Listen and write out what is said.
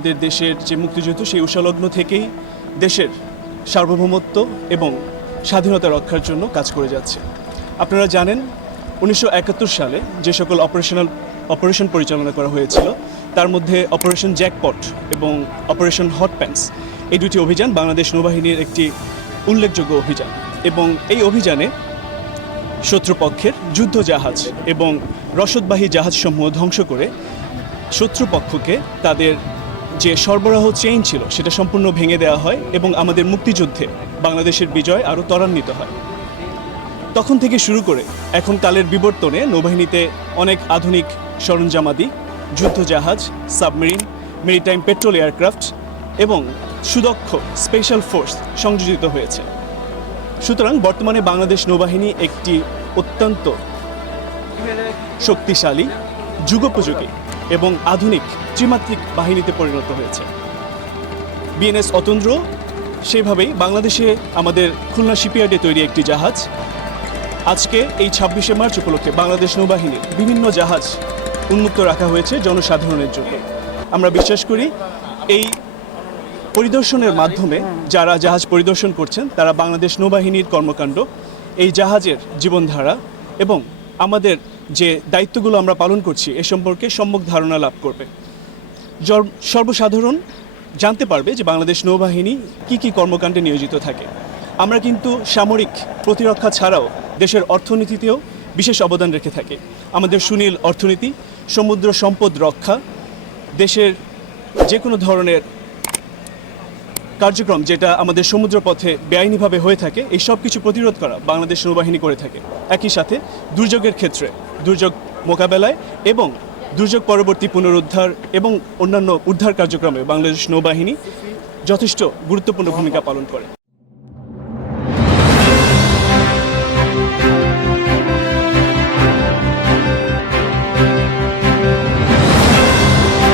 আমাদের দেশের যে মুক্তিযুদ্ধ সেই উষালগ্ন থেকেই দেশের সার্বভৌমত্ব এবং স্বাধীনতা রক্ষার জন্য কাজ করে যাচ্ছে। আপনারা জানেন 1971 সালে যে সকল অপারেশন পরিচালনা করা হয়েছিল তার মধ্যে অপারেশন জ্যাকপট এবং অপারেশন হট প্যান্টস এই দুটি অভিযান বাংলাদেশ নৌবাহিনীর একটি উল্লেখযোগ্য অভিযান এবং এই অভিযানে শত্রুপক্ষের যুদ্ধ জাহাজ এবং রসদবাহী জাহাজসমূহ ধ্বংস করে শত্রুপক্ষকে তাদের যে সরবরাহ চেইন ছিল সেটা সম্পূর্ণ ভেঙে দেওয়া হয় এবং আমাদের মুক্তিযুদ্ধে বাংলাদেশের বিজয় আরও ত্বরান্বিত হয়। তখন থেকে শুরু করে এখন কালের বিবর্তনে নৌবাহিনীতে অনেক আধুনিক সরঞ্জামাদি, যুদ্ধ জাহাজ, সাবমেরিন, মেরিটাইম পেট্রোল এয়ারক্রাফট এবং সুদক্ষ স্পেশাল ফোর্স সংযোজিত হয়েছে। সুতরাং বর্তমানে বাংলাদেশ নৌবাহিনী একটি অত্যন্ত শক্তিশালী, যুগোপযোগী এবং আধুনিক ত্রিমাত্রিক বাহিনীতে পরিণত হয়েছে। বিএনএস অতন্দ্র সেভাবেই বাংলাদেশে আমাদের খুলনা শিপইয়ার্ডে তৈরি একটি জাহাজ আজকে এই 26শে মার্চ উপলক্ষে বাংলাদেশ নৌবাহিনীর বিভিন্ন জাহাজ উন্মুক্ত রাখা হয়েছে জনসাধারণের জন্য। আমরা বিশ্বাস করি এই পরিদর্শনের মাধ্যমে যারা জাহাজ পরিদর্শন করছেন তারা বাংলাদেশ নৌবাহিনীর কর্মকাণ্ড, এই জাহাজের জীবনধারা এবং আমাদের যে দায়িত্বগুলো আমরা পালন করছি এ সম্পর্কে সম্যক ধারণা লাভ করবে। সর্বসাধারণ জানতে পারবে যে বাংলাদেশ নৌবাহিনী কি কর্মকাণ্ডে নিয়োজিত থাকে। আমরা কিন্তু সামরিক প্রতিরক্ষা ছাড়াও দেশের অর্থনীতিতেও বিশেষ অবদান রেখে থাকি। আমাদের সুনীল অর্থনীতি, সমুদ্র সম্পদ রক্ষা, দেশের যে কোনো ধরনের কার্যক্রম যেটা আমাদের সমুদ্রপথে বেআইনিভাবে হয়ে থাকে এই সব কিছু প্রতিরোধ করা বাংলাদেশ নৌবাহিনী করে থাকে। একই সাথে দুর্যোগের ক্ষেত্রে দুর্যোগ মোকাবেলায় এবং দুর্যোগ পরবর্তী পুনরুদ্ধার এবং অন্যান্য উদ্ধার কার্যক্রমে বাংলাদেশ নৌবাহিনী যথেষ্ট গুরুত্বপূর্ণ ভূমিকা পালন করে।